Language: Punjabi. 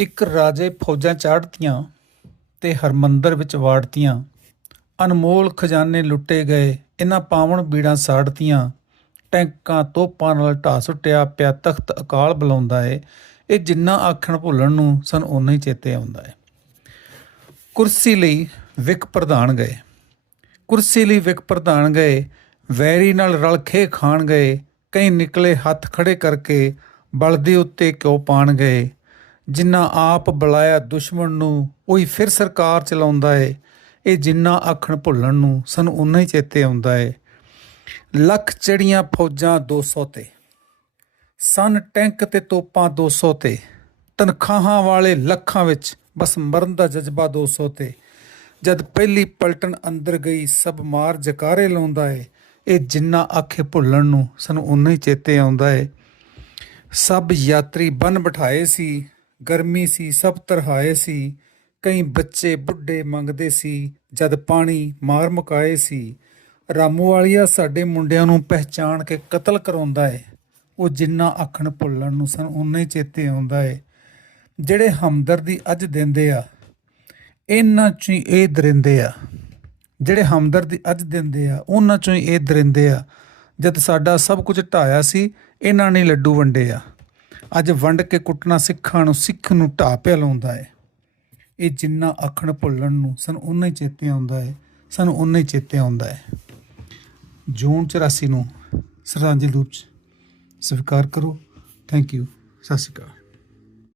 ਇੱਕ ਰਾਜੇ ਫੌਜਾਂ ਚਾੜਤੀਆਂ ਤੇ ਹਰਮੰਦਰ ਵਿੱਚ ਵਾੜਤੀਆਂ। ਅਨਮੋਲ ਖਜ਼ਾਨੇ ਲੁੱਟੇ ਗਏ। ਇਹਨਾਂ ਪਾਵਨ ਬੀੜਾਂ ਸਾੜਤੀਆਂ। ਟੈਂਕਾਂ ਤੋਪਾਂ ਨਾਲ ਢਾਹ ਸੁੱਟਿਆ ਪਿਆ ਤਖਤ ਅਕਾਲ ਬੁਲਾਉਂਦਾ ਏ। ਇਹ ਜਿੰਨਾ ਆਖਣ ਭੁੱਲਣ ਨੂੰ ਸਾਨੂੰ, ਓਨਾ ਹੀ ਚੇਤੇ ਆਉਂਦਾ ਏ। ਕੁਰਸੀ ਲਈ ਵਿਕ ਪ੍ਰਧਾਨ ਗਏ। ਕੁਰਸੀ ਲਈ ਵਿਕ ਪ੍ਰਧਾਨ ਗਏ। ਵੈਰੀ ਨਾਲ ਰਲ ਖੇ ਖਾਣ ਗਏ। ਕਈ ਨਿਕਲੇ ਹੱਥ ਖੜੇ ਕਰਕੇ ਬਲਦੀ ਉੱਤੇ ਕਿਉਂ ਪਾਣ ਗਏ। ਜਿੰਨਾ ਆਪ ਬੁਲਾਇਆ ਦੁਸ਼ਮਣ ਨੂੰ, ਉਹੀ ਫਿਰ ਸਰਕਾਰ ਚਲਾਉਂਦਾ ਏ। ਇਹ ਜਿੰਨਾ ਆਖਣ ਭੁੱਲਣ ਨੂੰ, ਸਾਨੂੰ ਉਨਾ ਹੀ ਚੇਤੇ ਆਉਂਦਾ ਏ। ਲੱਖ ਚੜੀਆਂ ਫੌਜਾਂ 200 ਤੇ, ਸਨ ਟੈਂਕ ਤੇ ਤੋਪਾਂ 200 ਤੇ, ਤਨਖਾਹਾਂ ਵਾਲੇ ਲੱਖਾਂ ਵਿੱਚ ਬਸ ਮਰਨ ਦਾ ਜਜ਼ਬਾ 200 ਤੇ। ਜਦ ਪਹਿਲੀ ਪਲਟਨ ਅੰਦਰ ਗਈ, ਸਭ ਮਾਰ ਜਕਾਰੇ ਲਾਉਂਦਾ ਏ। ਇਹ ਜਿੰਨਾ ਆਖੇ ਭੁੱਲਣ ਨੂੰ, ਸਾਨੂੰ ਉਨਾ ਹੀ ਚੇਤੇ ਆਉਂਦਾ ਏ। ਸਭ ਯਾਤਰੀ ਬਨ ਬਿਠਾਏ ਸੀ ਗਰਮੀ ਸੀ, ਸਭ ਤਰਹਾਏ ਸੀ। ਕਈ ਬੱਚੇ ਬੁੱਢੇ ਮੰਗਦੇ ਸੀ, ਜਦ ਪਾਣੀ ਮਾਰ ਮੁਕਾਏ ਸੀ। ਰਾਮੂ ਵਾਲੀਆ ਸਾਡੇ ਮੁੰਡਿਆਂ ਨੂੰ ਪਹਿਚਾਣ ਕੇ ਕਤਲ ਕਰਾਉਂਦਾ ਏ। ਉਹ ਜਿੰਨਾ ਆਖਣ ਭੁੱਲਣ ਨੂੰ ਸਨ ਉਨਾ ਹੀ ਚੇਤੇ ਆਉਂਦਾ ਏ। ਜਿਹੜੇ ਹਮਦਰਦੀ ਅੱਜ ਦਿੰਦੇ ਆ ਇਹਨਾਂ ਚੋਂ ਹੀ ਇਹ ਦਰਿੰਦੇ ਆ। ਜਿਹੜੇ ਹਮਦਰਦੀ ਅੱਜ ਦਿੰਦੇ ਆ ਉਹਨਾਂ ਚੋਂ ਹੀ ਇਹ ਦਰਿੰਦੇ ਆ। ਜਦ ਸਾਡਾ ਸਭ ਕੁਝ ਢਾਇਆ ਸੀ ਇਹਨਾਂ ਨੇ ਲੱਡੂ ਵੰਡੇ ਆ। ਅੱਜ ਵੰਡ ਕੇ ਕੁੱਟਣਾ ਸਿੱਖਾਂ ਨੂੰ, ਸਿੱਖ ਨੂੰ ਢਾਹ ਪਿਆ ਲਾਉਂਦਾ ਹੈ ਇਹ ਜਿੰਨਾ ਆਖਣ ਭੁੱਲਣ ਨੂੰ ਸਾਨੂੰ ਉਨਾ ਹੀ ਚੇਤੇ ਆਉਂਦਾ ਹੈ ਸਾਨੂੰ ਉਨਾ ਹੀ ਚੇਤੇ ਆਉਂਦਾ ਹੈ ਜੂਨ 84 ਨੂੰ ਸ਼ਰਧਾਂਜਲੀ ਰੂਪ ਚ ਸਵੀਕਾਰ ਕਰੋ। ਥੈਂਕ ਯੂ ਸਤਿ ਸ਼੍ਰੀ ਅਕਾਲ।